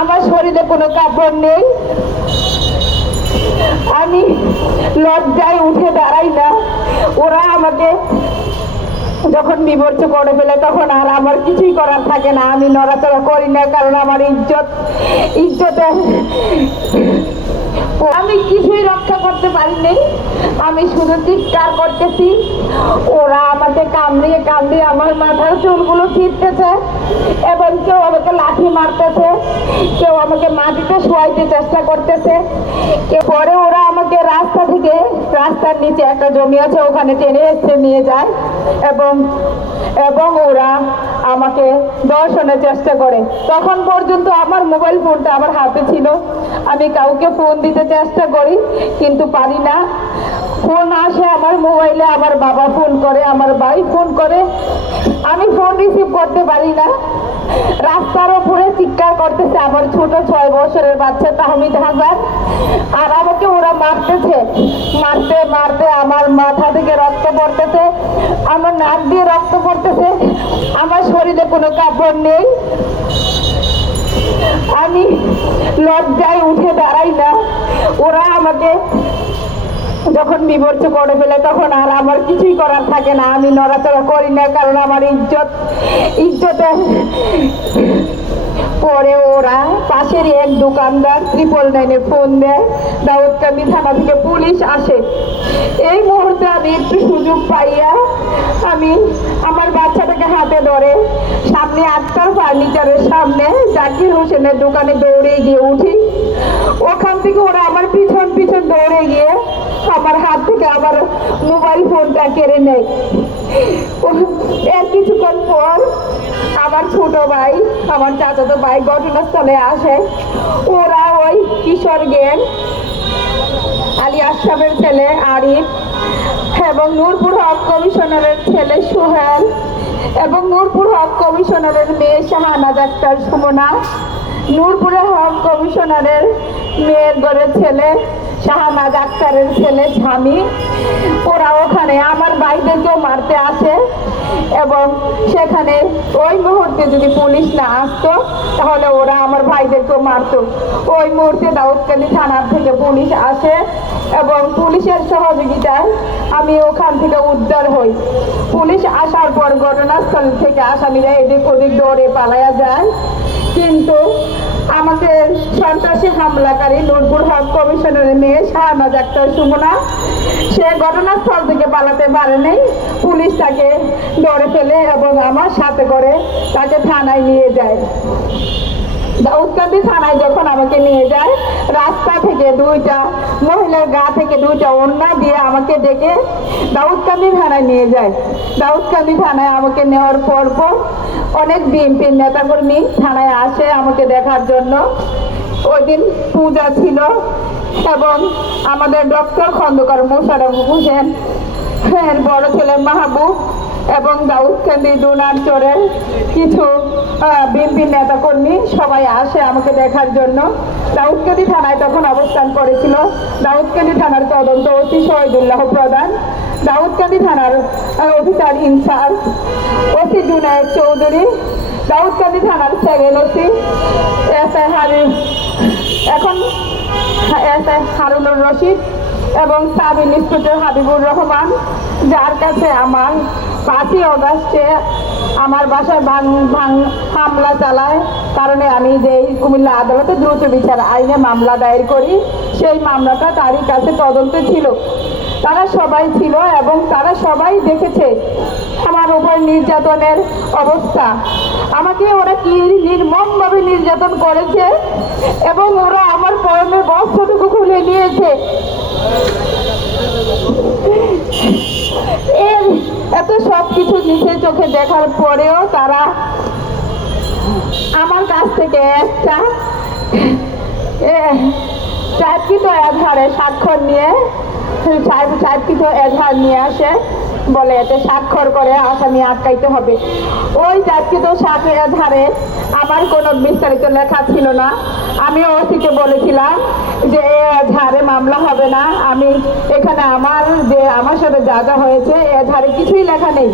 আমার শরীরে কোনো কাপড় নেই। আমি লজ্জায় উঠে দাঁড়াই না। ওরা আমাকে যখন বিমর্চ করে ফেলে, তখন আর আমার কিছুই করার থাকে না। আমি নড়াচড়া করি না, কারণ আমার ইজ্জত, ইজ্জতে আমি কিছুই রক্ষা করতে পারিনি। আমি শুধু চিৎকার করতেছি। ওরা আমাকে কামড়িয়ে কামড়িয়ে আমার মাথার চুলগুলো ছিটতেছে এবং কেউ আমাকে লাঠি মারতেছে। কেউ আমাকে মাটিতে শোয়াইতে চেষ্টা করতেছে। পরে ওরা আমাকে রাস্তা থেকে রাস্তার নিচে একটা জমি আছে, ওখানে টেনে এসে নিয়ে যায় এবং এবং ওরা আমাকে দর্শনের চেষ্টা করে। তখন পর্যন্ত আমার মোবাইল ফোনটা আমার হাতে ছিল। আমি কাউকে ফোন দিতে চেষ্টা করি, কিন্তু পারি না। ফোন আসে আমার মোবাইলে, আমার বাবা ফোন করে, আমার ভাই ফোন করে। আমি ফোন রিসিভ করতে পারি না। রাস্তার উপরে চিৎকার করতেছে আমার ছোট ছয় বছরের বাচ্চা তাহমিদ হাসান। আর আমাকে ওরা মারতেছে। মারতে মারতে আমার মাথা থেকে রক্ত পড়তেছে। আমার নাক দিয়ে রক্ত পড়তেছে। আমার শরীরে কোনো কাপড় নেই। আমি লজ্জায় উঠে দাঁড়াই না। ওরা আমাকে যখন বিমর্চ করে ফেলে, তখন আর আমার কিছুই করার থাকে না। আমি নড়াচড়া করি না, কারণ আমার ইজ্জত ইজ্জতে পরে ওরা পাশের এক দোকানদার ট্রিপল নাইনে ফোন দেয় দাউদকান্দি থানা থেকে পুলিশ আসে। এই মুহূর্তে আমি একটু সুযোগ পাইয়া আমি আমার বাচ্চাটাকে হাতে ধরে সামনে আটটার ফার্নিচারের সামনে জাকির হোসেনের দোকানে দৌড়ে গিয়ে উঠি। ওখান থেকে ওরা আমার পিছন পিছন দৌড়ে গিয়ে থেকে আমার মোবাইল ফোনটা কেড়ে নেয়। এর কিছুক্ষণ পর আমার ছোট ভাই, আমার চাচাতো ভাই ঘটনাস্থলে আসে। ওরা ওই কিশোর গেম আলী আশরাফের ছেলে আরিফ এবং নূরপুর হক কমিশনারের ছেলে সোহেল এবং নূরপুর হক কমিশনারের মেয়ে শাহানাজ আক্তার সুমনা। নূরপুরে হক কমিশনারের মেয়ের ঘরের ছেলে, শাহনাজ আক্তারের ছেলে, স্বামী। ওরা ওখানে, আমার ভাইদেরকেও মারতে আসে। এবং সেখানে ওই মুহূর্তে যদি পুলিশ না আসতো, তাহলে ওরা আমার ভাইদেরকেও মারতো। ওই মুহূর্তে দাউদকালি থানার থেকে পুলিশ আসে এবং পুলিশের সহযোগিতায় আমি ওখান থেকে উদ্ধার হই। পুলিশ আসার পর ঘটনাস্থল থেকে আসামিরা এদিক ওদিক দৌড়ে পালায়া যায়। কিন্তু আমাদের সন্ত্রাসী হামলাকারী নুরপুর হক কমিশনারের মেয়ে শাহনাজ আক্তার সুমনা, সে ঘটনাস্থল থেকে পালাতে পারেনি। পুলিশ তাকে ধরে ফেলে এবং আমার সাথে করে তাকে থানায় নিয়ে যায়। দাউদকান্দি থানায় যখন আমাকে নিয়ে যায়, রাস্তা থেকে দুইটা মহিলার গা থেকে দুইটা ওন্না দিয়ে আমাকে ডেকে দাউদকান্দি থানায় নিয়ে যায়। দাউদকান্দি থানায় আমাকে নেওয়ার পর পর অনেক বিএনপির নেতাকর্মী থানায় আসে আমাকে দেখার জন্য। ওই দিন পূজা ছিল এবং আমাদের ডক্টর খন্দকার মোশারফ হোসেন বড় ছেলে মাহবুব এবং দাউদকান্দি ডোনারচরের কিছু বিএনপি নেতাকর্মী সবাই আসে আমাকে দেখার জন্য। দাউদকান্দি থানায় তখন অবস্থান করেছিল। দাউদকান্দি থানার তদন্ত অতি শহীদুল্লাহ প্রধান। দাউদকান্দি থানার officer in charge OC Junaid Chowdhury. Daudkandi থানার সেভেন ওসি এস আই হারি এখন এস আই হারুনুর রশিদ এবং সাব ইন্সপেক্টর হাবিবুর রহমান, যার কাছে আমার পাঁচই অগাস্টে আমার বাসায় ভাঙ ভাঙ, হামলা চালায়। কারণে আমি যে এই কুমিল্লা আদালতে দ্রুত বিচার আইনে মামলা দায়ের করি, সেই মামলাটা তারই কাছে তদন্তে ছিল। তারা সবাই ছিল এবং তারা সবাই দেখেছে আমার উপর নির্যাতনের অবস্থা। আমাকে ওরা কি নির্মমভাবে নির্যাতন করেছে এবং ওরা আমার পরনের বস্ত্রটুকু খুলে নিয়েছে। নিচে চোখে দেখার পরেও তারা আমার কাছ থেকে একটা চারকিত এধারে স্বাক্ষর নিয়ে চারকিত এধার নিয়ে আসে, বলে এতে স্বাক্ষর করে আসামি আটকাইতে হবে। ওই চারকিত স্বাক্ষর এধারে আমার কোনো বিস্তারিত লেখা ছিল না। আমি ওসিকে বলেছিলাম যে, এ ধারে মামলা হবে না। আমি এখানে আমার যে, আমার সাথে যা যা হয়েছে, এ ধারে কিছুই লেখা নেই।